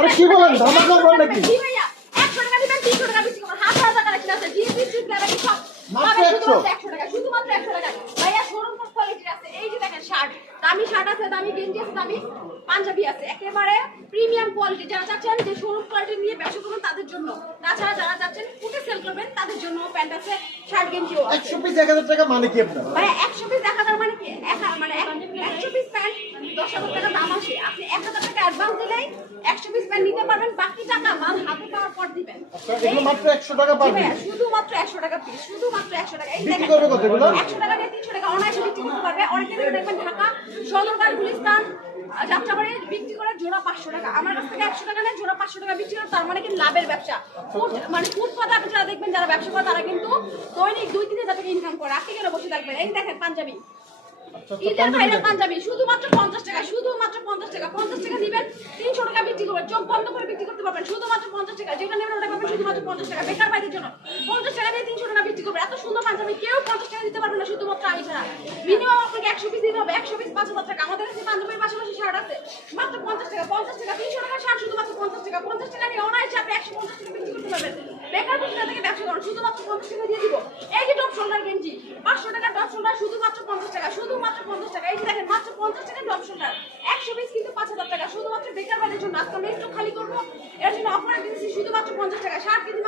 আরে কি বলেন ধামাকা করবেন নাকি? জি ভাইয়া 100 টাকা দিবেন 300 টাকা বিক্রি করবেন। হাজার হাজার কালেকশন আছে। জিন্স স্ট্রিপ লেভেল সব মাত্র 100 টাকা, শুধুমাত্র 100 টাকা। ভাইয়া শোরুম কোয়ালিটির আছে। এই যে দেখেন শার্ট, দামি শার্ট আছে, দামি গেঞ্জি আছে, দামি পাঞ্জাবি আছে। একেবারে প্রিমিয়াম কোয়ালিটি। যারা চাচ্ছেন যে শোরুম কোয়ালিটি নিয়ে ব্যবসা করবেন তাদের জন্য। তাছাড়া যারা চাচ্ছেন ফুটে সেল করবেন তাদের জন্য প্যান্ট আছে, শার্ট গেঞ্জিও আছে। 100 পিস 1000 টাকা মানে কি আপনার? ভাইয়া 100 পিস 1000 মানে কি? মানে 100 পিস প্যান্ট 10,000 টাকা দাম আসে। আপনি 1000 টাকা অ্যাডভান্স দিলেই 100 পিস প্যান্ট নিতে পারবেন। বাকি টাকা মাল হাতে পাওয়ার পর দিবেন। এগুলো মাত্র 100 টাকা পাবেন। ভাইয়া শুধুমাত্র 100 টাকা পিস, শুধুমাত্র 100 টাকা। এই বিক্রি দেখেন করবে কত এগুলো? 100 টাকা দিয়ে 300 টাকা অনায়াসে বিক্রি করতে পারবে। অনেকে দেখবেন ঢাকা সদরঘাট, গুলিস্তান, যাত্রাবাড়ি বিক্রি করে জোড়া 500 টাকা। আমার কাছ থেকে 100 টাকা নেয়, জোড়া 500 টাকা বিক্রি করে। তার মানে কি লাভের ব্যবসা। মানে ফুটপাতে আপনি যারা দেখবেন যারা ব্যবসা করে তারা কিন্তু দৈনিক 2-3 হাজার টাকা ইনকাম করে। আপনি কেন বসে থাকবেন? এই দেখেন পাঞ্জাবি, ঈদের ভাইরাল পাঞ্জাবি শুধুমাত্র 50 টাকা, শুধুমাত্র 50 টাকা। 50 টাকা দিবেন 300 টাকা বিক্রি করবেন। চোখ বন্ধ করে বিক্রি করতে পারবেন শুধুমাত্র 50 টাকা। যেটা নেবেন ওটা পাবেন শুধুমাত্র 50 টাকা। বেকার ভাইদের জন্য 50 টাকা দিয়ে 300 টাকা বিক্রি করবেন। এত সুন্দর পাঞ্জাবি কেউ 50 টাকা দিতে পারবে না, শুধুমাত্র আমি ছাড়া। মিনিমাম আপনাকে 100 পিস দিতে হবে। 100 পিস 5,000 টাকা। আমাদের কাছে পাঞ্জাবির পাশাপাশি শার্ট আছে মাত্র 50 টাকা। 50 টাকা 300 টাকা শার্ট শুধুমাত্র 50 টাকা। 50 টাকা নিয়ে অনায়াসে আপনি 150 টাকা বিক্রি করতে পারবেন। বেকার বসে থেকে ব্যবসা করুন, শুধুমাত্র 50 টাকা দিয়ে দিব। এই যে টপ শোল্ডার গেঞ্জি 500 টাকা টপ শোল্ডার শুধুমাত্র 50 টাকা, শুধুমাত্র 50 টাকা। এই যে দেখেন মাত্র 50 টাকা টপ শোল্ডার। 100 পিস কিন্তু 5,000 টাকা। শুধুমাত্র বেকার ভাইদের জন্য আজকে আমরা একটু খালি করবো, এর জন্য অফার দিচ্ছি শুধুমাত্র 50 টাকা। শার্ট কিন্তু